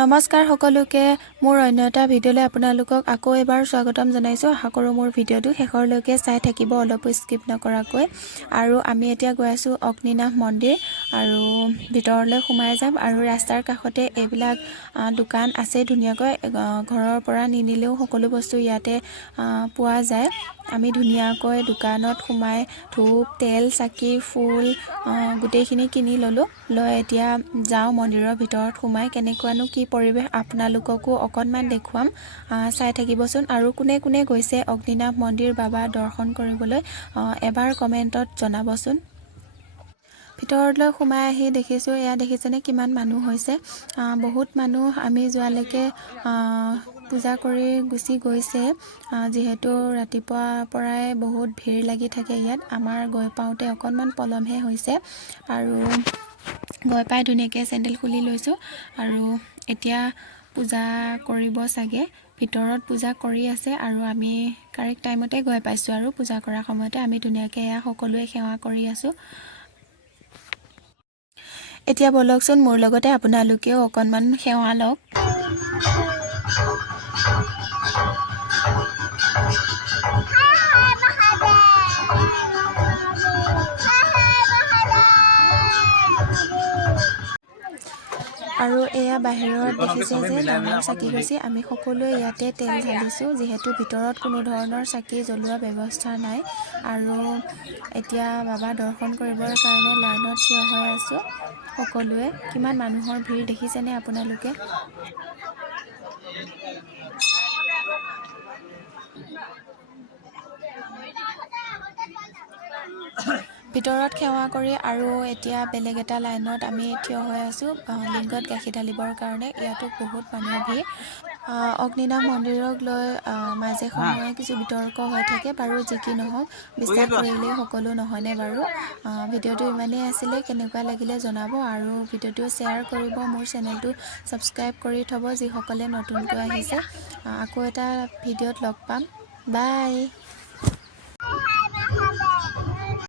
নমস্কাৰ সকলোকে মোৰ অন্য এটা ভিডিঅ'লৈ আপোনালোকক আকৌ এবাৰ স্বাগতম জনাইছোঁ। আশা কৰোঁ মোৰ ভিডিঅ'টো শেষৰলৈকে চাই থাকিব, অলপো স্কিপ নকৰাকৈ। আৰু আমি এতিয়া গৈ আছোঁ অগ্নিনাভ মন্দিৰ আৰু ভিতৰলৈ সোমাই যাম। আৰু ৰাস্তাৰ কাষতে এইবিলাক দোকান আছে ধুনীয়াকৈ, ঘৰৰ পৰা নিনিলেও সকলো বস্তু ইয়াতে পোৱা যায়। আমি ধুনীয়াকৈ দোকানত সোমাই ধূপ, তেল, চাকি, ফুল গোটেইখিনি কিনি ল'লোঁ। লৈ এতিয়া যাওঁ মন্দিৰৰ ভিতৰত সোমাই। কেনেকুৱানো কি পৰিৱেশ আপোনালোককো অকণমান দেখুৱাম, চাই থাকিবচোন। আৰু কোনে কোনে গৈছে অগ্নিনাভ মন্দিৰ বাবা দৰ্শন কৰিবলৈ এবাৰ কমেণ্টত জনাবচোন। ভিতৰলৈ সোমাই আহি দেখিছোঁ, এয়া দেখিছেনে কিমান মানুহ হৈছে। বহুত মানুহ আমি যোৱালৈকে পূজা কৰি গুচি গৈছে, যিহেতু ৰাতিপুৱাৰ পৰাই বহুত ভিৰ লাগি থাকে ইয়াত। আমাৰ গৈ পাওঁতে অকণমান পলমহে হৈছে আৰু গৈ পাই ধুনীয়াকৈ চেণ্ডেল খুলি লৈছোঁ। আৰু এতিয়া পূজা কৰিব চাগে, ভিতৰত পূজা কৰি আছে আৰু আমি কাৰেক্ট টাইমতে গৈ পাইছোঁ। আৰু পূজা কৰাৰ সময়তে আমি ধুনীয়াকৈ এয়া সকলোৱে সেৱা কৰি আছোঁ। এতিয়া বলকচোন মোৰ লগতে আপোনালোকেও অকণমান সেৱা লওক। আৰু এয়া বাহিৰত দেখিছে যে ডাঙৰ চাকি গছি, আমি সকলোৱে ইয়াতে তেল ঢালিছোঁ, যিহেতু ভিতৰত কোনো ধৰণৰ চাকি জ্বলোৱা ব্যৱস্থা নাই। আৰু এতিয়া বাবা দৰ্শন কৰিবৰ কাৰণে লাইনত থিয় হৈ আছোঁ সকলোৱে। কিমান মানুহৰ ভিৰ দেখিছেনে আপোনালোকে। ভিতৰত সেৱা কৰি আৰু এতিয়া বেলেগ এটা লাইনত আমি থিয় হৈ আছোঁ লিংগত গাখীৰ ঢালিবৰ কাৰণে। ইয়াতো বহুত মানুহৰ ভিৰ। অগ্নিনাভ মন্দিৰক লৈ মাজে সময়ে কিছু বিতৰ্ক হৈ থাকে বাৰু, যি কি নহওক বিশ্বাস কৰিলেই সকলো নহয়নে বাৰু। ভিডিঅ'টো ইমানেই আছিলে, কেনেকুৱা লাগিলে জনাব আৰু ভিডিঅ'টো শ্বেয়াৰ কৰিব, মোৰ চেনেলটো ছাবস্ক্ৰাইব কৰি থ'ব যিসকলে নতুনকৈ আহিছে। আকৌ এটা ভিডিঅ'ত লগ পাম, বাই।